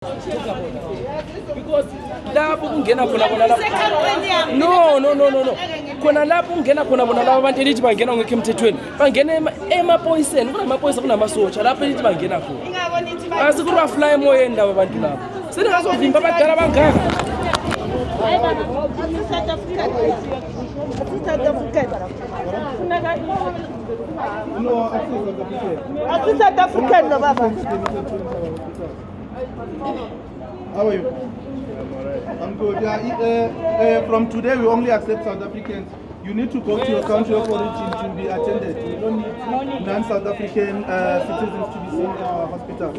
Because lapho kungena khona bona lapho no khona lapho kungena khona bona laba abantu elithi bangena ngekho emthethweni bangena emaphoyiseni kunamaphoyisa kunamasotsha lapho elithi bangena khona asikuru fly emoyeni laba abantu lapho siningazovimba abadala bangaka How are you? I'm good. Yeah, from today, we only accept South Africans. You need to go to your country of origin to be attended. We don't need non-South African citizens to be seen in our hospital.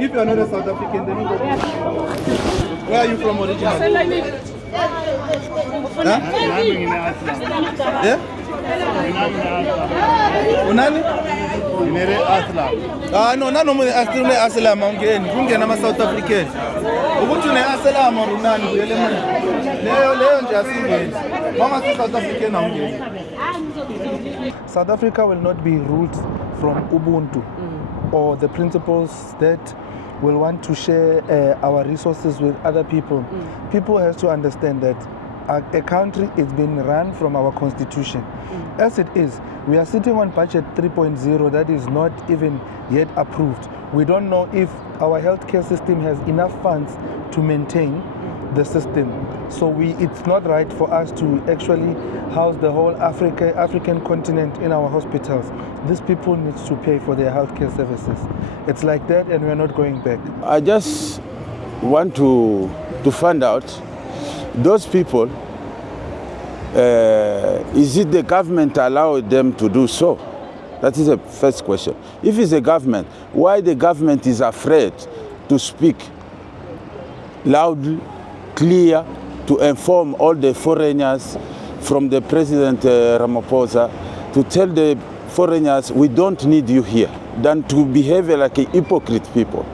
If you are not a South African, then you go. Where are you from originally? Huh? Yeah? Unani? No, nanomunye aslam ungeni kungena ama South African. Ukuthi une aslam or unani uyele manje. Leyo nje asingeni. Mama South African ungeni. South Africa will not be ruled from Ubuntu or the principles that will want to share our resources with other people. People have to understand that a country is being run from our constitution. As it is, we are sitting on budget 3.0 that is not even yet approved. We don't know if our healthcare system has enough funds to maintain the system. So it's not right for us to actually house the whole African continent in our hospitals. These people need to pay for their healthcare services. It's like that, and we're not going back. I just want to find out those people, is it the government allowed them to do so? That is the first question. If it's the government, why the government is afraid to speak loudly, clear, to inform all the foreigners from the President Ramaphosa, to tell the foreigners, we don't need you here, than to behave like a hypocrite people.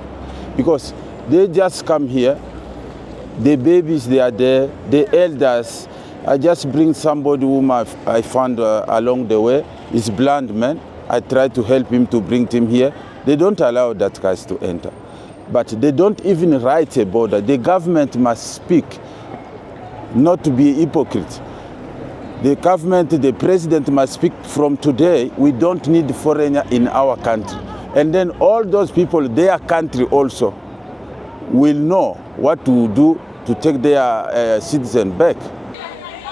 Because they just come here, the babies, they are there, the elders. I just bring somebody whom I found along the way. He's a blind man. I try to help him to bring him here. They don't allow that guys to enter. But they don't even write a border. The government must speak, not to be a hypocrite. The government, the president must speak from today. We don't need foreigner in our country. And then all those people, their country also, will know what to do to take their citizen back.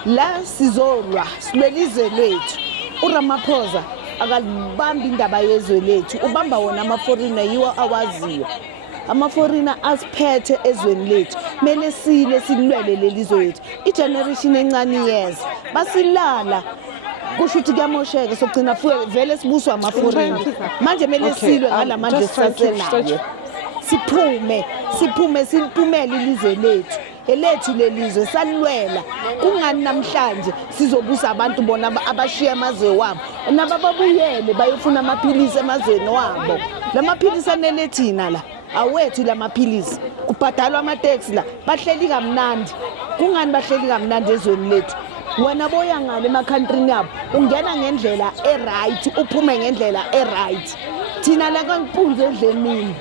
La sizolwa silwelizwe lethu uRamaphosa akalibambi indaba yezwe lethu ubamba wona amaforina yiwo awaziyo amaforina asiphethe ezweni lethu mele sile silwele lelizwe lethu igeneration encane yes basilala kusho ukuthi kuyamosheka sogcina vele sibuswa amaforina manje mele silwe ngalamandla esaselayo siphume siphumele ilizwe lethu elethu lelizwe salwela kungani namhlanje sizobusa abantu bona abashiya amazwe wabo nabababuyele bayofuna amaphilisi emazweni wabo lamaphilisi anele thina la awethu lamaphilisi kubhadalwa ama-taxi la bahleli kamnandi kungani bahleli kamnandi ezweni lethu wena boya ngale emakhantrini yabo ungena ngendlela e-right uphume ngendlela e-right thina la kangiphunze endlemini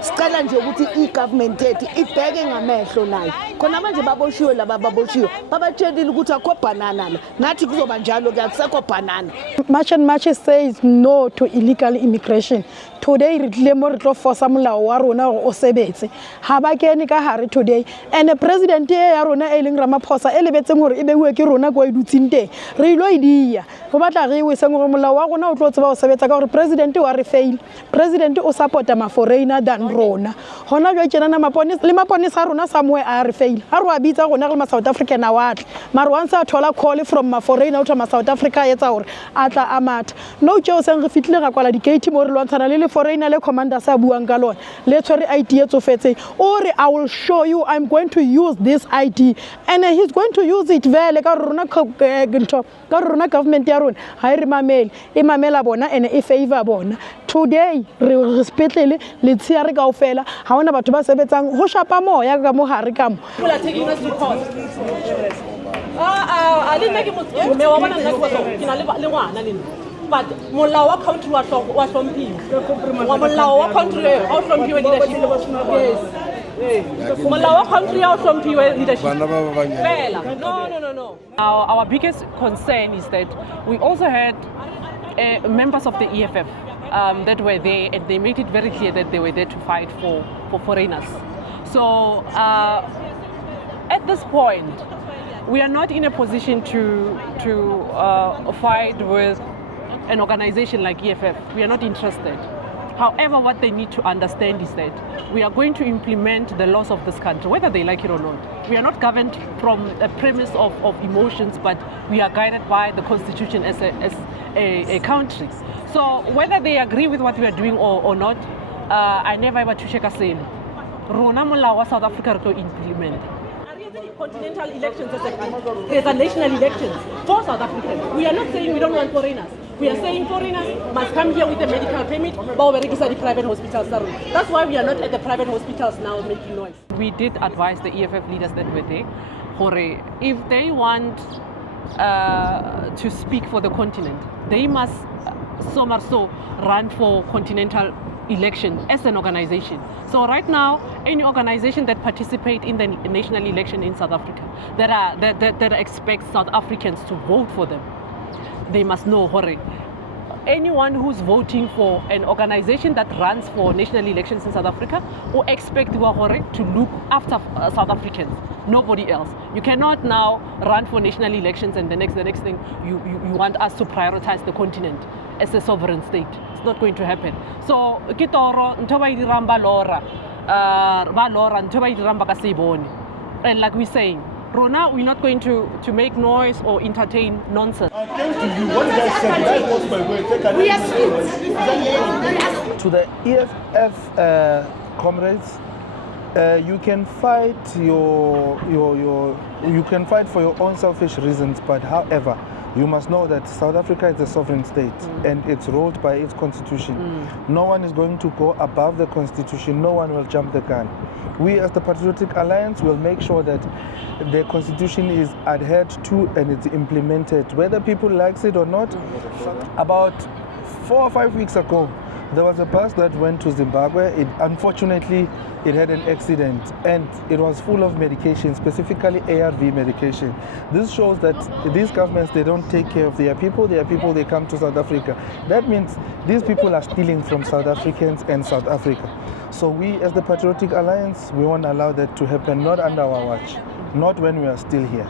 sicela nje ukuthi i-government yethu ibheke ngamehlo nayo khona manje baboshiwe laba baboshiwe babatshelile ukuthi akho banana la nathi kuzoba njalo ke akusekho banana. March and March says no to illegal immigration. Today re tlile mo re tlo force molao wa rona gore o sebetse ha ba kene ka hare today and the president ya rona e leng Ramaphosa e lebetseng gore e bewe ke rona go idutsing teng re ilo idia go batla re we seng gore molao wa rona o tlo tseba o sebetsa ka gore president wa re fail president o supporta ma foreigner than rona hona jo tsena na maponisa rona somewhere a re fail ha re a bitsa rona re ma South African awatla mara once a thola call from ma foreigner to ma South Africa etsa gore atla amata no jo seng re fitlile ga kwala di gate mo re lwantshana le foreigner le commander sa buang ka lona le tshwere ID e tsofetse or I will show you I'm going to use this ID and he's going to use it vele ka rona ka rona government ya rona ha re mamele e mamela bona and e favor bona today re spetlele le tsia re kaofela ha ona batho ba sebetsang ho shapa moya ka mo hare ka mo ali nna ke motho me wa bona nna ke batho ke na le ngwana le nna but molao wa country wa hlomphiwa molao wa country ha o hlomphiwe leadership molao wa country ha o hlomphiwe leadership fela no our biggest concern is that we also had members of the EFF that were there, and they made it very clear that they were there to fight for foreigners. So at this point, we are not in a position to fight with an organization like EFF. We are not interested. However, what they need to understand is that we are going to implement the laws of this country, whether they like it or not. We are not governed from a premise of emotions, but we are guided by the Constitution as a country. So whether they agree with what we are doing or not, I never ever to check a sale. Rona molao wa South Africa to implement. Continental elections as a country. There's a national elections for South Africans. We are not saying we don't want foreigners. We are saying foreigners must come here with a medical permit, but we register the private hospitals. That's why we are not at the private hospitals now making noise. We did advise the EFF leaders that were there, if they want to speak for the continent, they must so much so run for continental election as an organization. So right now, any organization that participate in the national election in South Africa that expects South Africans to vote for them, they must know, anyone who's voting for an organization that runs for national elections in South Africa will expect to look after South Africans, nobody else. You cannot now run for national elections and the next thing you want us to prioritize the continent as a sovereign state. It's not going to happen. So kitoro ntoba idiramba lora ntoba idiramba ka sibone. And like we're saying, Rona, we're not going to make noise or entertain nonsense. I came to you. What did I say? That was my word. To the EFF comrades, you can fight you can fight for your own selfish reasons, but however, you must know that South Africa is a sovereign state and it's ruled by its constitution. No one is going to go above the constitution. No one will jump the gun. We as the Patriotic Alliance will make sure that the constitution is adhered to and it's implemented, whether people likes it or not. About 4 or 5 weeks ago, there was a bus that went to Zimbabwe. Unfortunately, it had an accident and it was full of medication, specifically ARV medication. This shows that these governments, they don't take care of their people, they come to South Africa. That means these people are stealing from South Africans and South Africa. So we as the Patriotic Alliance, we won't allow that to happen, not under our watch, not when we are still here.